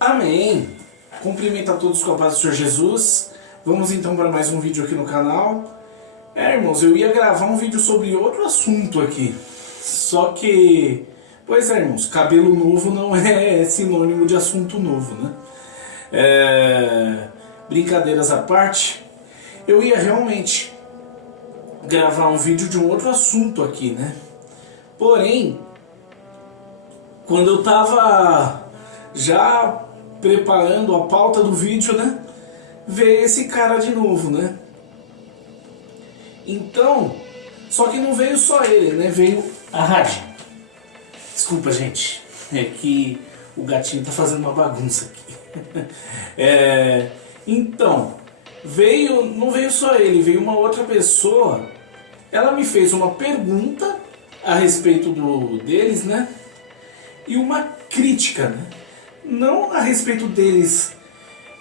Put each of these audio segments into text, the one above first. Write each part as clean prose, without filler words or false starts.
Amém! Cumprimento a todos com a paz do Senhor Jesus. Vamos então para mais um vídeo aqui no canal. Irmãos, eu ia gravar um vídeo sobre outro assunto aqui. Só que, pois é, irmãos, cabelo novo não é sinônimo de assunto novo, né? Brincadeiras à parte, eu ia realmente gravar um vídeo de um outro assunto aqui, né? Porém, quando eu tava já preparando a pauta do vídeo, né, veio esse cara de novo, né? Então, só que não veio só ele, né? Veio a Rádio. Desculpa, gente, é que o gatinho tá fazendo uma bagunça aqui. Então, não veio só ele, veio uma outra pessoa. Ela me fez uma pergunta a respeito deles, né? E uma crítica, né? Não a respeito deles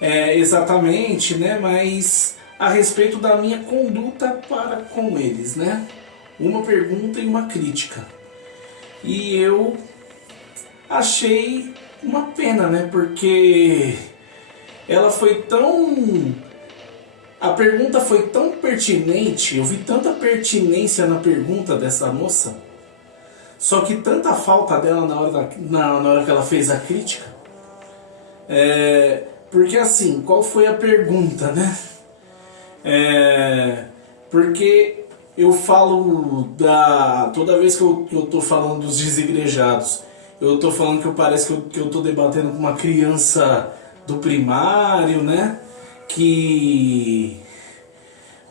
exatamente, né? Mas a respeito da minha conduta para com eles, né? Uma pergunta e uma crítica. E eu achei uma pena, né? Porque ela foi tão... A pergunta foi tão pertinente, eu vi tanta pertinência na pergunta dessa moça, só que tanta falta dela na hora que ela fez a crítica. Porque assim, qual foi a pergunta, né? Porque eu falo toda vez que eu tô falando dos desigrejados, eu tô falando que parece que eu tô debatendo com uma criança do primário, né? Que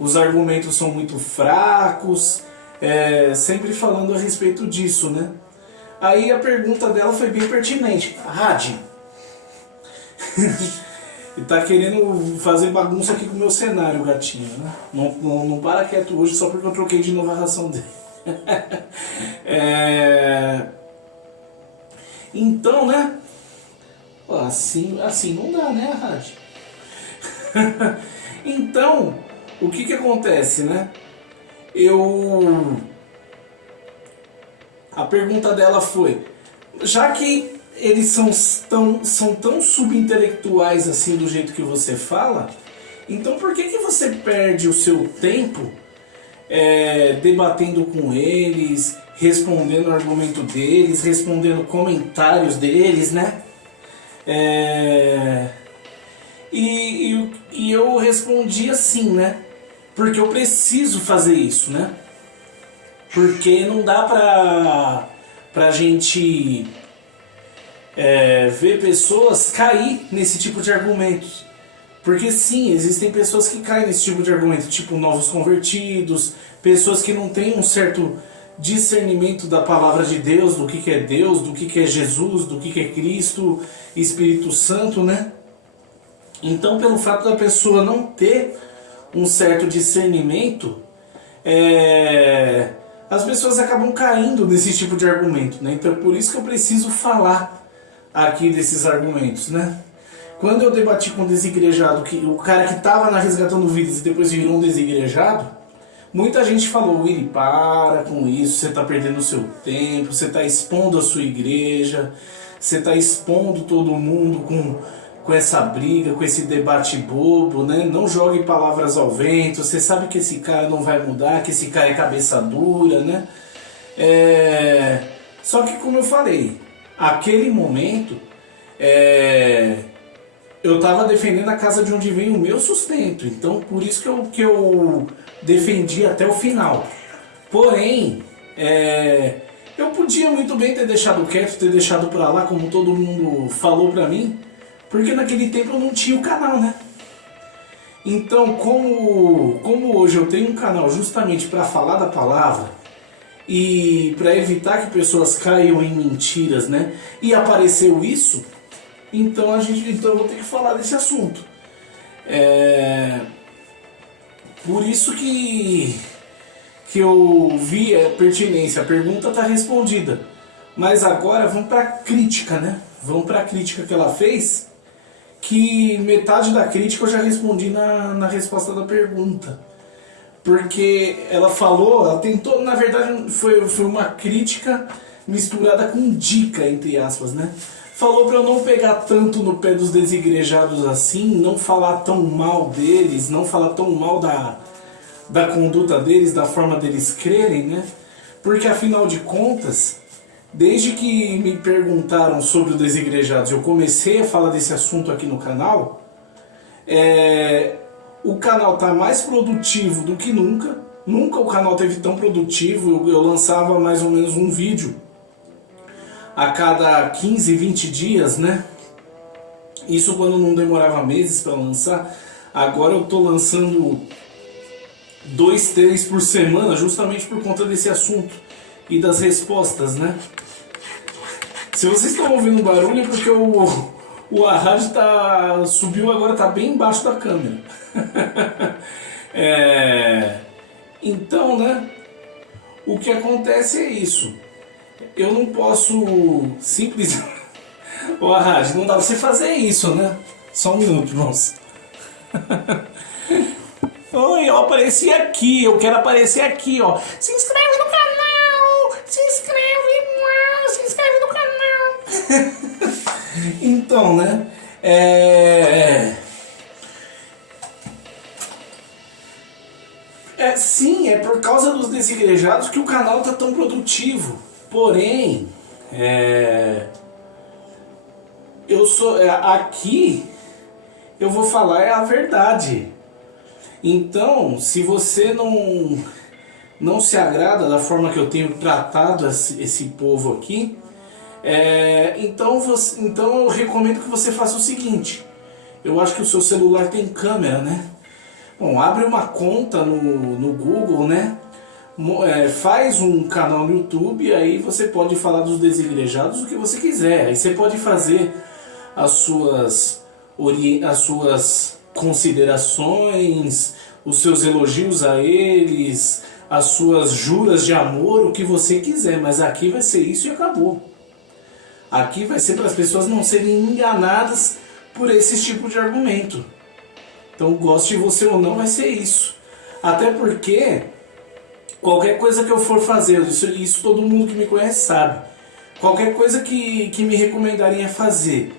os argumentos são muito fracos, sempre falando a respeito disso, né? Aí a pergunta dela foi bem pertinente. Rádio, e tá querendo fazer bagunça aqui com o meu cenário, o gatinho, né? Não para quieto hoje só porque eu troquei de novo a ração dele. Então, né? Assim não dá, né, Rádio? Então, o que acontece, né? A pergunta dela foi: já que eles são tão subintelectuais assim do jeito que você fala, então por que você perde o seu tempo debatendo com eles, respondendo o argumento deles, respondendo comentários deles, né? E eu respondi assim, né? Porque eu preciso fazer isso, né? Porque não dá pra gente ver pessoas cair nesse tipo de argumentos. Porque sim, existem pessoas que caem nesse tipo de argumento, tipo novos convertidos, pessoas que não têm um certo discernimento da palavra de Deus, do que é Deus, do que é Jesus, do que é Cristo, Espírito Santo, né? Então, pelo fato da pessoa não ter um certo discernimento, as pessoas acabam caindo nesse tipo de argumento, né? Então, por isso que eu preciso falar aqui desses argumentos, né? Quando eu debati com o desigrejado, o cara que estava na Resgatando Vidas e depois virou um desigrejado, muita gente falou: Willy, para com isso, você está perdendo o seu tempo, você está expondo a sua igreja, você está expondo todo mundo com essa briga, com esse debate bobo, né? Não jogue palavras ao vento, você sabe que esse cara não vai mudar, que esse cara é cabeça dura, né? Só que, como eu falei, aquele momento, eu estava defendendo a casa de onde vem o meu sustento, então por isso que eu defendi até o final. Porém, eu podia muito bem ter deixado quieto, ter deixado pra lá, como todo mundo falou pra mim, porque naquele tempo eu não tinha o canal, né? Então, como hoje eu tenho um canal justamente para falar da palavra e para evitar que pessoas caiam em mentiras, né? E apareceu isso, então eu vou ter que falar desse assunto. Por isso que eu vi a pertinência, a pergunta está respondida. Mas agora vamos para a crítica, né? Vamos para a crítica que ela fez, que metade da crítica eu já respondi na resposta da pergunta. porque ela falou, ela tentou, na verdade foi uma crítica misturada com dica, entre aspas, né? Falou para eu não pegar tanto no pé dos desigrejados assim, não falar tão mal deles, não falar tão mal da conduta deles, da forma deles crerem, né? Porque afinal de contas, desde que me perguntaram sobre os desigrejados, eu comecei a falar desse assunto aqui no canal, o canal está mais produtivo do que nunca. Nunca o canal teve tão produtivo, eu lançava mais ou menos um vídeo a cada 15, 20 dias, né? Isso quando não demorava meses para lançar. Agora eu estou lançando 2, 3 por semana, justamente por conta desse assunto e das respostas, né? Se vocês estão ouvindo barulho é porque o arraio subiu agora, está bem embaixo da câmera. Então, né? O que acontece é isso. Eu não posso simplesmente... Ô Arrad, não dá pra você fazer isso, né? Só um minuto, irmãos. Oi, eu apareci aqui, eu quero aparecer aqui, ó. Se inscreve no canal! Se inscreve no canal! Então, né? Sim, é por causa dos desigrejados que o canal tá tão produtivo. Porém, aqui eu vou falar a verdade. Então, se você não se agrada da forma que eu tenho tratado esse povo aqui, então eu recomendo que você faça o seguinte. Eu acho que o seu celular tem câmera, né? Bom, abre uma conta no Google, né? Faz um canal no YouTube, aí você pode falar dos desigrejados o que você quiser. Aí você pode fazer as suas considerações, os seus elogios a eles, as suas juras de amor, o que você quiser. Mas aqui vai ser isso e acabou. Aqui vai ser para as pessoas não serem enganadas por esse tipo de argumento. Então, goste você ou não, vai ser isso. Até porque qualquer coisa que eu for fazer, isso todo mundo que me conhece sabe. Qualquer coisa que me recomendarem a fazer,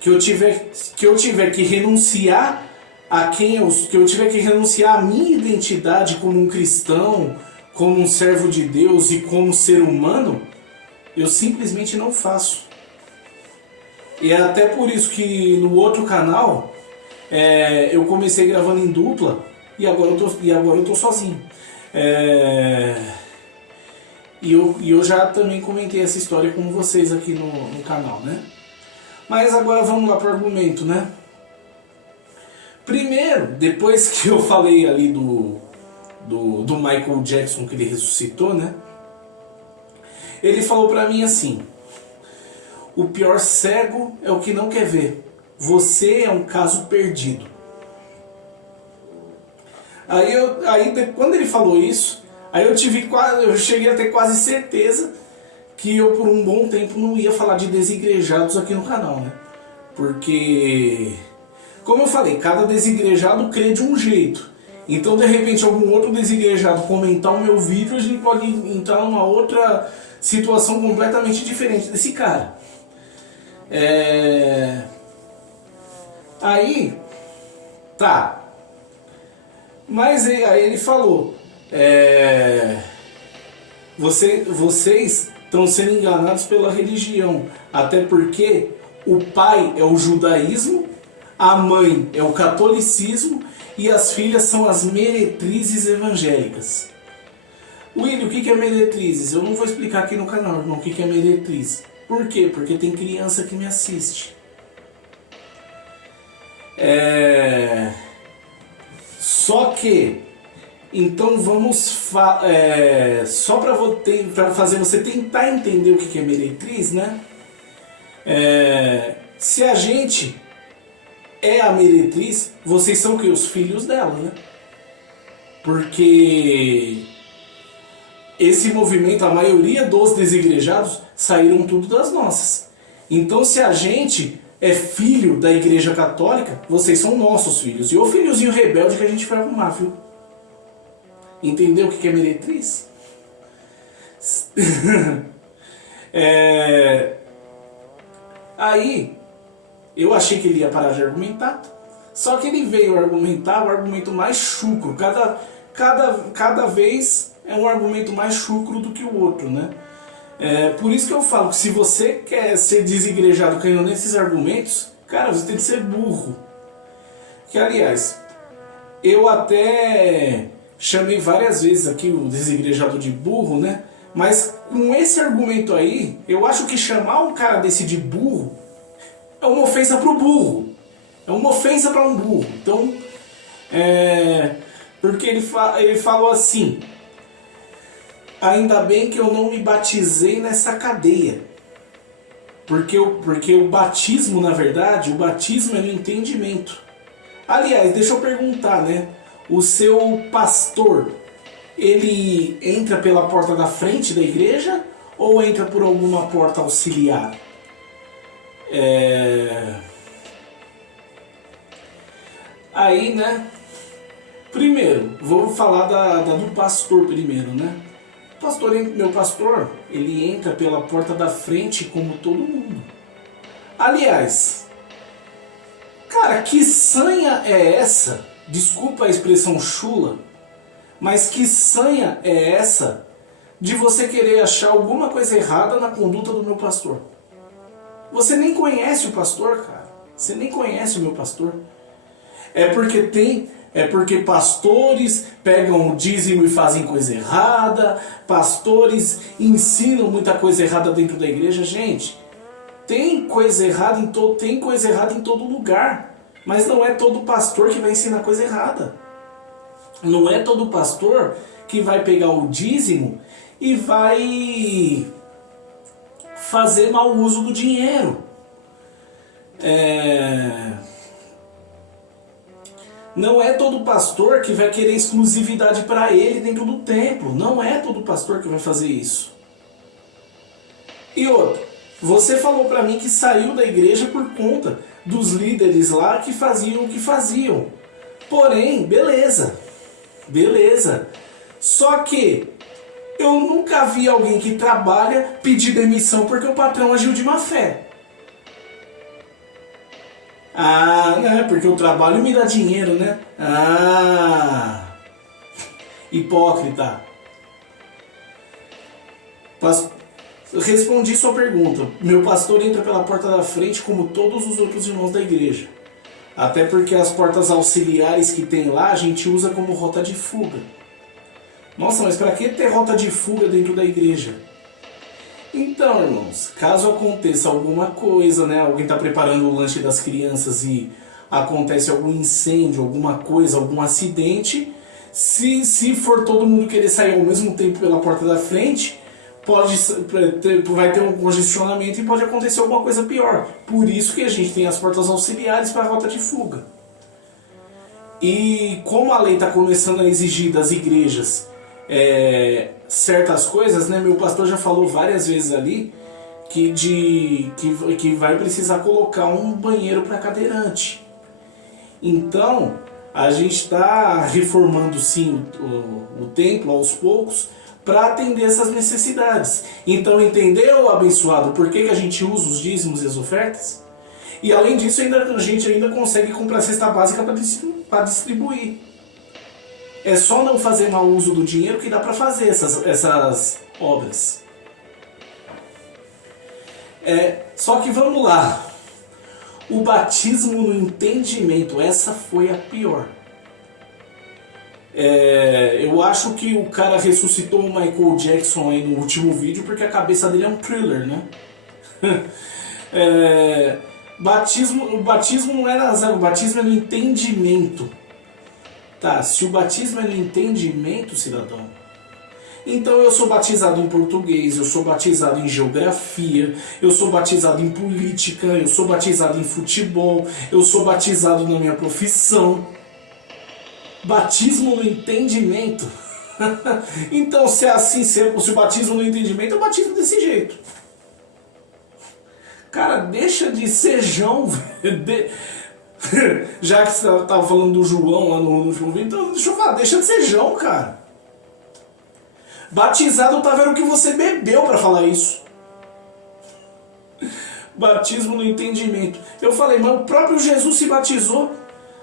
que eu tiver que renunciar que eu tiver que renunciar à minha identidade como um cristão, como um servo de Deus e como ser humano, eu simplesmente não faço. E é até por isso que no outro canal eu comecei gravando em dupla e agora eu tô sozinho. E eu já também comentei essa história com vocês aqui no canal, né? Mas agora vamos lá para o argumento, né? Primeiro, depois que eu falei ali do Michael Jackson, que ele ressuscitou, né? Ele falou para mim assim: o pior cego é o que não quer ver. Você é um caso perdido. Aí quando ele falou isso, aí eu cheguei a ter quase certeza que eu por um bom tempo não ia falar de desigrejados aqui no canal, né? Porque, como eu falei, cada desigrejado crê de um jeito. Então, de repente, algum outro desigrejado comentar o meu vídeo, a gente pode entrar numa outra situação completamente diferente desse cara. Aí, tá. Mas aí ele falou, vocês estão sendo enganados pela religião, até porque o pai é o judaísmo, a mãe é o catolicismo e as filhas são as meretrizes evangélicas. William, o que é meretrizes? Eu não vou explicar aqui no canal, irmão, o que é meretriz. Por quê? Porque tem criança que me assiste. Só que, então vamos só para fazer você tentar entender o que é meretriz, né? Se a gente é a meretriz, vocês são o quê? Os filhos dela, né? Porque esse movimento, a maioria dos desigrejados saíram tudo das nossas. Então, se a gente é filho da Igreja Católica, vocês são nossos filhos. E o filhozinho rebelde que a gente vai arrumar, viu? Entendeu o que é meretriz? É... Aí, eu achei que ele ia parar de argumentar, só que ele veio argumentar o argumento mais chucro. Cada vez é um argumento mais chucro do que o outro, né? Por isso que eu falo que se você quer ser desigrejado caindo nesses argumentos, cara, você tem que ser burro. Que, aliás, eu até chamei várias vezes aqui o desigrejado de burro, né? Mas com esse argumento aí, eu acho que chamar um cara desse de burro é uma ofensa pro burro. É uma ofensa para um burro. Então, porque ele falou assim: ainda bem que eu não me batizei nessa cadeia. Porque o batismo, na verdade, o batismo é no entendimento. Aliás, deixa eu perguntar, né? O seu pastor, ele entra pela porta da frente da igreja ou entra por alguma porta auxiliar? Aí, né? Primeiro, vou falar do pastor primeiro, né? Meu pastor, ele entra pela porta da frente como todo mundo. Aliás, cara, que sanha é essa? Desculpa a expressão chula, mas que sanha é essa de você querer achar alguma coisa errada na conduta do meu pastor? Você nem conhece o pastor, cara. Você nem conhece o meu pastor. É porque pastores pegam o dízimo e fazem coisa errada, pastores ensinam muita coisa errada dentro da igreja. Gente, tem coisa errada em todo lugar, mas não é todo pastor que vai ensinar coisa errada. Não é todo pastor que vai pegar o dízimo e vai fazer mau uso do dinheiro. Não é todo pastor que vai querer exclusividade para ele dentro do templo. Não é todo pastor que vai fazer isso. E outra, você falou para mim que saiu da igreja por conta dos líderes lá que faziam o que faziam. Porém, beleza. Só que eu nunca vi alguém que trabalha pedir demissão porque o patrão agiu de má fé. Ah, né? Porque o trabalho me dá dinheiro, né? Ah, hipócrita. Respondi sua pergunta. Meu pastor entra pela porta da frente como todos os outros irmãos da igreja. Até porque as portas auxiliares que tem lá a gente usa como rota de fuga. Nossa, mas para que ter rota de fuga dentro da igreja? Então, irmãos, caso aconteça alguma coisa, né? Alguém está preparando o lanche das crianças e acontece algum incêndio, alguma coisa, algum acidente, se for todo mundo querer sair ao mesmo tempo pela porta da frente, vai ter um congestionamento e pode acontecer alguma coisa pior. Por isso que a gente tem as portas auxiliares para a rota de fuga. E como a lei está começando a exigir das igrejas certas coisas, né? Meu pastor já falou várias vezes ali que vai precisar colocar um banheiro para cadeirante. Então, a gente está reformando sim o templo aos poucos para atender essas necessidades. Então, entendeu, abençoado, por que a gente usa os dízimos e as ofertas? E além disso, a gente ainda consegue comprar cesta básica para distribuir. É só não fazer mau uso do dinheiro que dá para fazer essas obras. Só que vamos lá. O batismo no entendimento, essa foi a pior. Eu acho que o cara ressuscitou o Michael Jackson aí no último vídeo porque a cabeça dele é um thriller, né? O batismo não é razão, o batismo é no entendimento. Tá, se o batismo é no entendimento, cidadão, então eu sou batizado em português, eu sou batizado em geografia, eu sou batizado em política, eu sou batizado em futebol, eu sou batizado na minha profissão. Batismo no entendimento. Então, se é assim, se o batismo no entendimento, eu batismo desse jeito. Cara, deixa de ser João. Já que você tava falando do João lá no último vídeo, então deixa eu falar, deixa de ser João, cara. Batizado tá vendo o que você bebeu para falar isso. Batismo no entendimento. Eu falei, mas o próprio Jesus se batizou.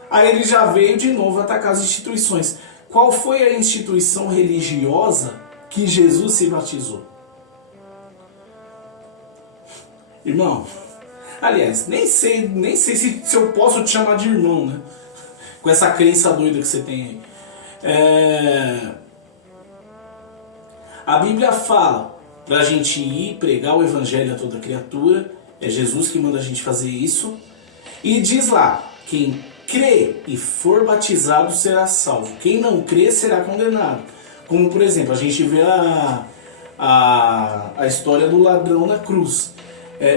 Aí ele já veio de novo atacar as instituições. Qual foi a instituição religiosa que Jesus se batizou? Irmão, aliás, nem sei se eu posso te chamar de irmão, né? Com essa crença doida que você tem aí. A Bíblia fala pra gente ir pregar o evangelho a toda criatura. É Jesus que manda a gente fazer isso. E diz lá, quem crê e for batizado será salvo. Quem não crê será condenado. Como, por exemplo, a gente vê a história do ladrão na cruz.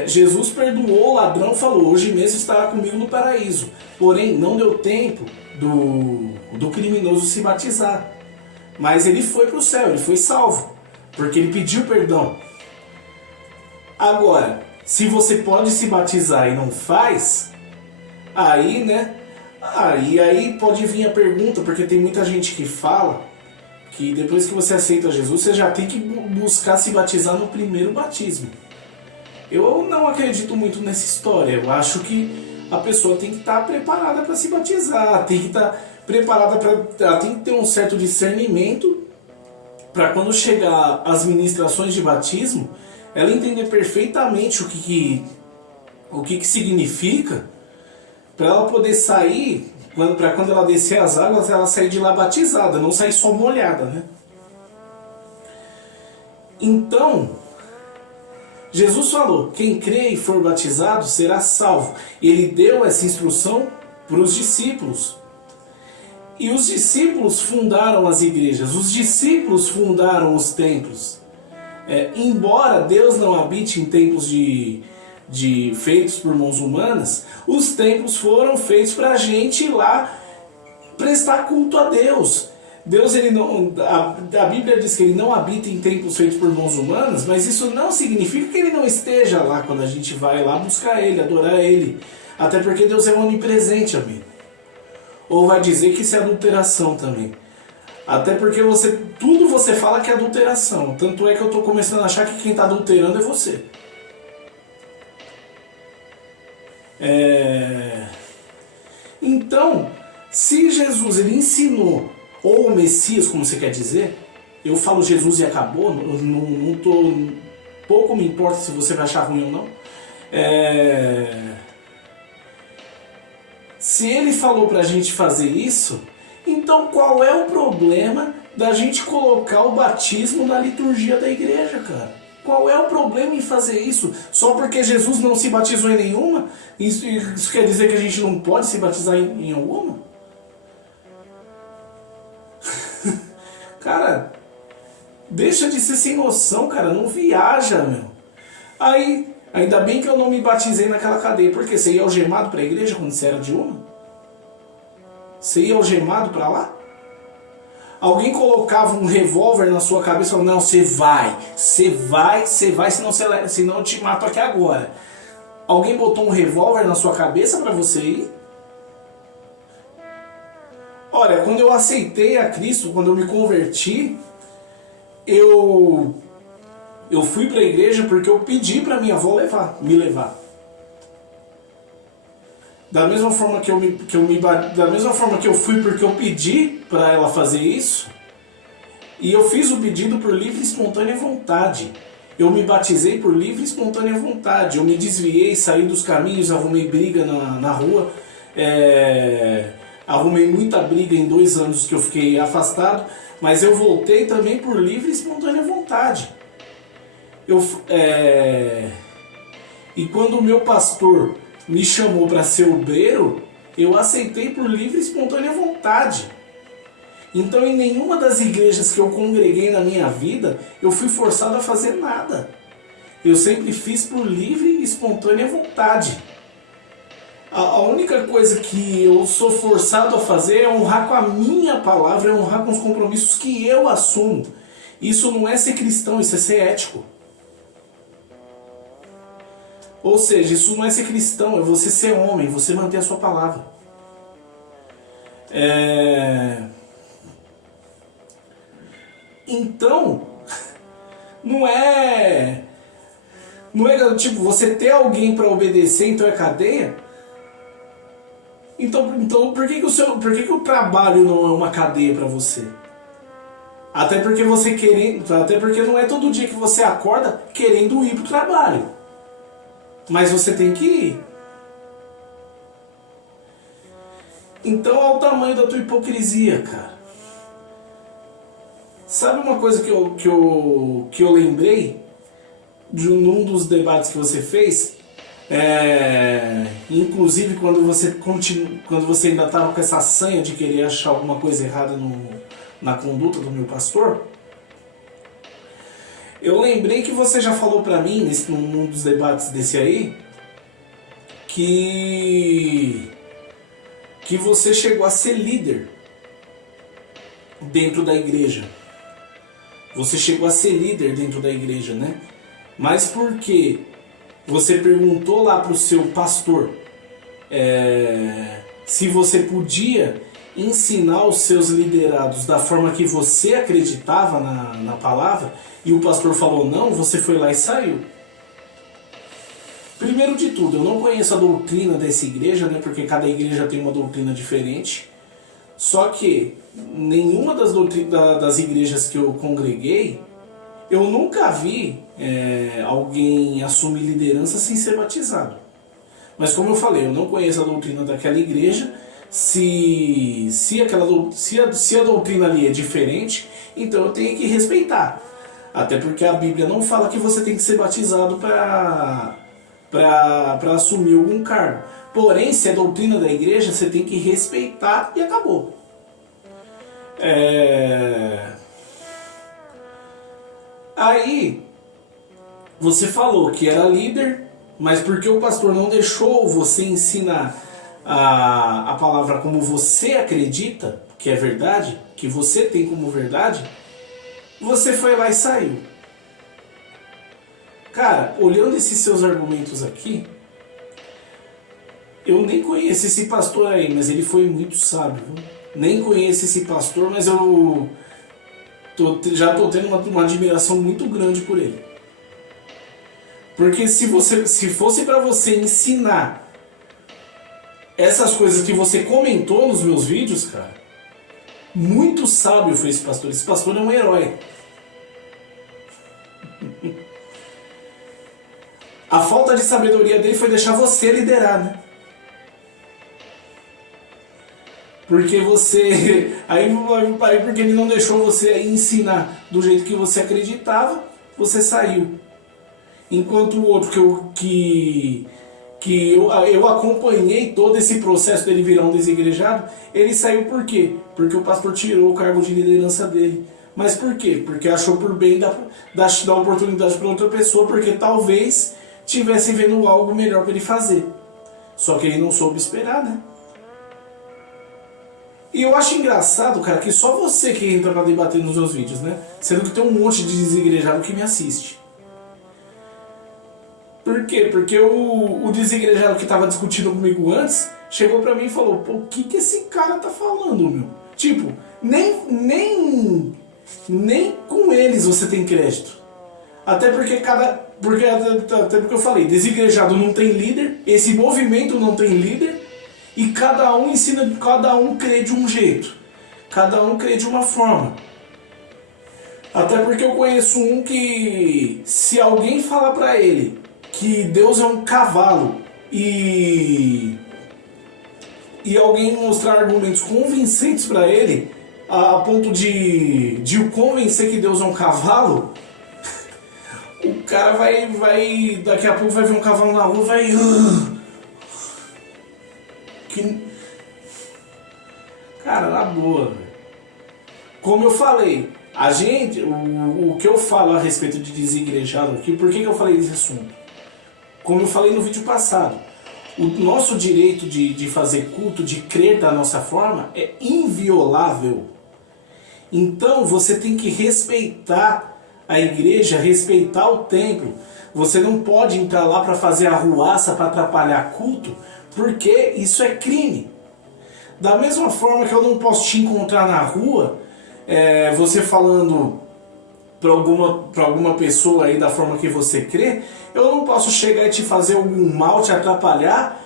Jesus perdoou o ladrão e falou, hoje mesmo estará comigo no paraíso. Porém, não deu tempo do criminoso se batizar. Mas ele foi para o céu, ele foi salvo. Porque ele pediu perdão. Agora, se você pode se batizar e não faz, aí, né? Aí pode vir a pergunta, porque tem muita gente que fala que depois que você aceita Jesus, você já tem que buscar se batizar no primeiro batismo. Eu não acredito muito nessa história. Eu acho que a pessoa tem que estar preparada para se batizar, tem que estar preparada ela tem que ter um certo discernimento para quando chegar as ministrações de batismo, ela entender perfeitamente o que significa, para ela poder sair, para quando ela descer as águas, ela sair de lá batizada, não sair só molhada, né? Então, Jesus falou, quem crê e for batizado será salvo. Ele deu essa instrução para os discípulos. E os discípulos fundaram as igrejas, os discípulos fundaram os templos. Embora Deus não habite em templos feitos por mãos humanas, os templos foram feitos para a gente ir lá prestar culto a Deus. Deus, a Bíblia diz que ele não habita em templos feitos por mãos humanas, mas isso não significa que ele não esteja lá quando a gente vai lá buscar ele, adorar ele. Até porque Deus é onipresente, amigo. Ou vai dizer que isso é adulteração também. Até porque tudo você fala que é adulteração. Tanto é que eu estou começando a achar que quem está adulterando é você. Então, se Jesus ele ensinou, ou o Messias, como você quer dizer, eu falo Jesus e acabou, pouco me importa se você vai achar ruim ou não. Se ele falou pra gente fazer isso, então qual é o problema da gente colocar o batismo na liturgia da igreja, cara? Qual é o problema em fazer isso? Só porque Jesus não se batizou em nenhuma? Isso quer dizer que a gente não pode se batizar em alguma? Cara, deixa de ser sem noção, cara. Não viaja, meu. Aí, ainda bem que eu não me batizei naquela cadeia. Porque você ia algemado para a igreja quando você era de uma? Você ia algemado para lá? Alguém colocava um revólver na sua cabeça e falava, não, você vai, senão eu te mato aqui agora. Alguém botou um revólver na sua cabeça para você ir? Olha, quando eu aceitei a Cristo, quando eu me converti, eu fui para a igreja porque eu pedi para minha avó me levar. Da mesma forma que eu fui porque eu pedi para ela fazer isso, e eu fiz o pedido por livre e espontânea vontade. Eu me batizei por livre e espontânea vontade. Eu me desviei, saí dos caminhos, arrumei briga na rua, arrumei muita briga em 2 anos que eu fiquei afastado, mas eu voltei também por livre e espontânea vontade. E quando o meu pastor me chamou para ser obreiro, eu aceitei por livre e espontânea vontade. Então, em nenhuma das igrejas que eu congreguei na minha vida, eu fui forçado a fazer nada. Eu sempre fiz por livre e espontânea vontade. A única coisa que eu sou forçado a fazer é honrar com a minha palavra, é honrar com os compromissos que eu assumo. Isso não é ser cristão, isso é ser ético. Ou seja, isso não é ser cristão, é você ser homem, você manter a sua palavra. Então, não é... Não é tipo, você ter alguém para obedecer, então é cadeia? Então por que que o trabalho não é uma cadeia para você? Até porque até porque não é todo dia que você acorda querendo ir pro trabalho. Mas você tem que ir. Então olha o tamanho da tua hipocrisia, cara. Sabe uma coisa que eu lembrei num dos debates que você fez? Inclusive quando você ainda estava com essa sanha de querer achar alguma coisa errada na conduta do meu pastor, eu lembrei que você já falou pra mim num dos debates desse aí que você chegou a ser líder dentro da igreja. Você chegou a ser líder dentro da igreja, né? Mas por quê? Você perguntou lá para o seu pastor se você podia ensinar os seus liderados da forma que você acreditava na palavra, e o pastor falou não, você foi lá e saiu. Primeiro de tudo, eu não conheço a doutrina dessa igreja, né, porque cada igreja tem uma doutrina diferente. Só que nenhuma das igrejas que eu congreguei, eu nunca vi alguém assumir liderança sem ser batizado. Mas como eu falei, eu não conheço a doutrina daquela igreja. Se a doutrina ali é diferente, então eu tenho que respeitar. Até porque a Bíblia não fala que você tem que ser batizado para assumir algum cargo. Porém, se é doutrina da igreja, você tem que respeitar e acabou. Aí, você falou que era líder, mas porque o pastor não deixou você ensinar a palavra como você acredita, que é verdade, que você tem como verdade, você foi lá e saiu. Cara, olhando esses seus argumentos aqui, eu nem conheço esse pastor aí, mas ele foi muito sábio. Viu? Nem conheço esse pastor, mas eu já estou tendo uma admiração muito grande por ele. Porque se fosse para você ensinar essas coisas que você comentou nos meus vídeos, cara, muito sábio foi esse pastor. Esse pastor é um herói. A falta de sabedoria dele foi deixar você liderar, né? Porque você... Aí porque ele não deixou você ensinar do jeito que você acreditava, você saiu. Enquanto o outro que eu acompanhei todo esse processo dele virar um desigrejado, ele saiu por quê? Porque o pastor tirou o cargo de liderança dele. Mas por quê? Porque achou por bem dar oportunidade para outra pessoa, porque talvez tivesse vendo algo melhor para ele fazer. Só que ele não soube esperar, né? E eu acho engraçado, cara, que só você que entra pra debater nos meus vídeos, né? Sendo que tem um monte de desigrejado que me assiste. Por quê? Porque o desigrejado que tava discutindo comigo antes chegou pra mim e falou: pô, o que esse cara tá falando, meu? Tipo, nem com eles você tem crédito. Até porque até porque eu falei, desigrejado não tem líder, esse movimento não tem líder, e cada um ensina, cada um crê de um jeito, cada um crê de uma forma. Até porque eu conheço um que, se alguém falar pra ele que Deus é um cavalo e alguém mostrar argumentos convincentes pra ele, a ponto de o convencer que Deus é um cavalo, o cara vai daqui a pouco vai ver um cavalo na rua, vai... Cara, na boa, velho. Como eu falei, a gente, o que eu falo a respeito de desigrejado aqui, por que eu falei desse assunto? Como eu falei no vídeo passado, o nosso direito de fazer culto, de crer da nossa forma, é inviolável. Então você tem que respeitar a igreja, respeitar o templo. Você não pode entrar lá para fazer arruaça, para atrapalhar culto, porque isso é crime. Da mesma forma que eu não posso te encontrar na rua, você falando para alguma pessoa aí da forma que você crê, eu não posso chegar e te fazer algum mal, te atrapalhar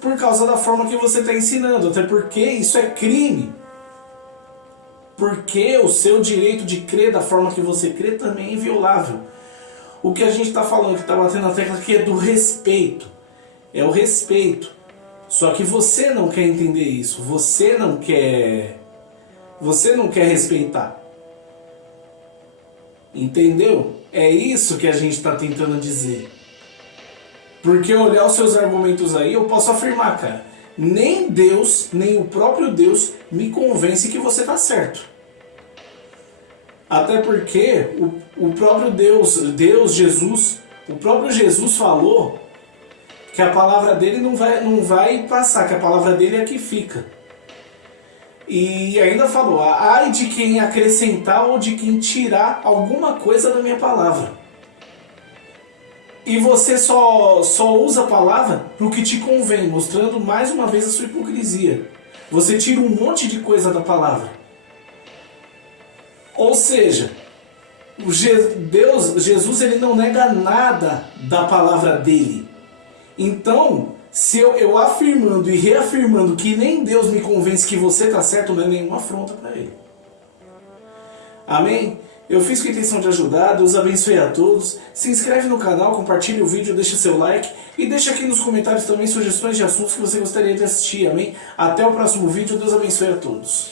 por causa da forma que você está ensinando, até porque isso é crime. Porque o seu direito de crer da forma que você crê também é inviolável. O que a gente está falando, que está batendo na tecla aqui, é do respeito. É o respeito. Só que você não quer entender isso. Você não quer respeitar. Entendeu? É isso que a gente está tentando dizer. Porque olhar os seus argumentos aí, eu posso afirmar, cara, nem Deus, nem o próprio Deus me convence que você está certo. Até porque o próprio Deus, Jesus, o próprio Jesus falou que a palavra dele não vai passar, que a palavra dele é a que fica. E ainda falou, ai de quem acrescentar ou de quem tirar alguma coisa da minha palavra. E você só usa a palavra para o que te convém, mostrando mais uma vez a sua hipocrisia. Você tira um monte de coisa da palavra. Ou seja, Jesus ele não nega nada da palavra dele. Então, se eu afirmando e reafirmando que nem Deus me convence que você está certo, não é nenhuma afronta para ele. Amém? Eu fiz com a intenção de ajudar, Deus abençoe a todos. Se inscreve no canal, compartilhe o vídeo, deixa seu like e deixa aqui nos comentários também sugestões de assuntos que você gostaria de assistir, amém? Até o próximo vídeo, Deus abençoe a todos.